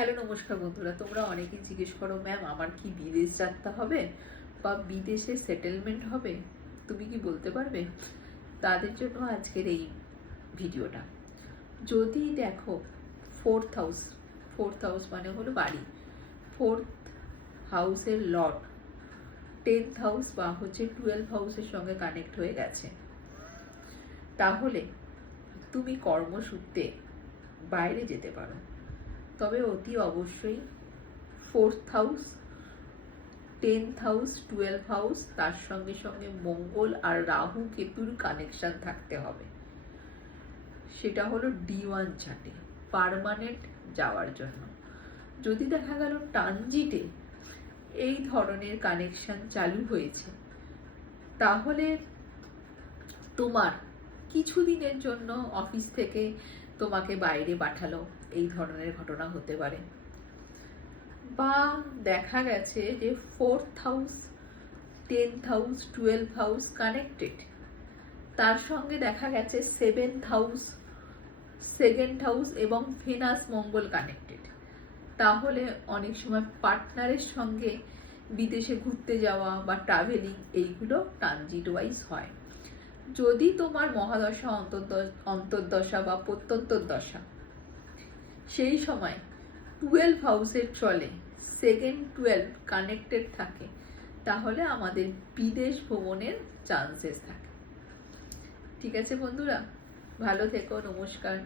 Hello নমস্কার বন্ধুরা, তোমরা অনেকেই জিজ্ঞেস করো ম্যাম আমার কি বিদেশ যাত্রা হবে বা বিদেশে সেটেলমেন্ট হবে, তুমি কি বলতে পারবে? তাদের জন্য আজকের এই ভিডিওটা। যদি দেখো ফোর্থ হাউস মানে হলো বাড়ি, ফোর্থ হাউসের লর্ড 10th হাউস বা হচ্ছে 12th হাউসের সঙ্গে কানেক্ট হয়ে গেছে, তাহলে তুমি কর্মসূত্রে বাইরে যেতে পারো। তবে অতি অবশ্যই 4th house, 10th house, 12th house, তার সঙ্গে সঙ্গে মঙ্গল আর রাহু কেতুর কানেকশন থাকতে হবে। সেটা হলো D1 চার্টে পার্মানেন্ট যাওয়ার জন্য। যদি দেখা গেল ট্রানজিটে এই ধরনের কানেকশন চালু হয়েছে, তাহলে তোমার কিছুদিনের জন্য অফিস থেকে তোমাকে বাইরে পাঠালো, এই ধরনের ঘটনা হতে পারে। বা দেখা গেছে যে 4th house, 10th house, 12th house connected, তার সঙ্গে দেখা গেছে 7th হাউস, 2nd হাউস এবং ভেনাস মঙ্গল কানেক্টেড, তাহলে অনেক সময় পার্টনারের সঙ্গে বিদেশে ঘুরতে যাওয়া বা ট্রাভেলিং এইগুলো ট্রানজিট ওয়াইজ হয়। যদি তোমার মহাদশা, অন্তর্দশা বা প্রত্যন্তর দশা সেই সময় 12 হাউসের চলে, 2nd 12 কানেক্টেড থাকে, তাহলে আমাদের বিদেশ ভ্রমণের চান্সেস থাকে। ঠিক আছে বন্ধুরা, ভালো থেকো, নমস্কার।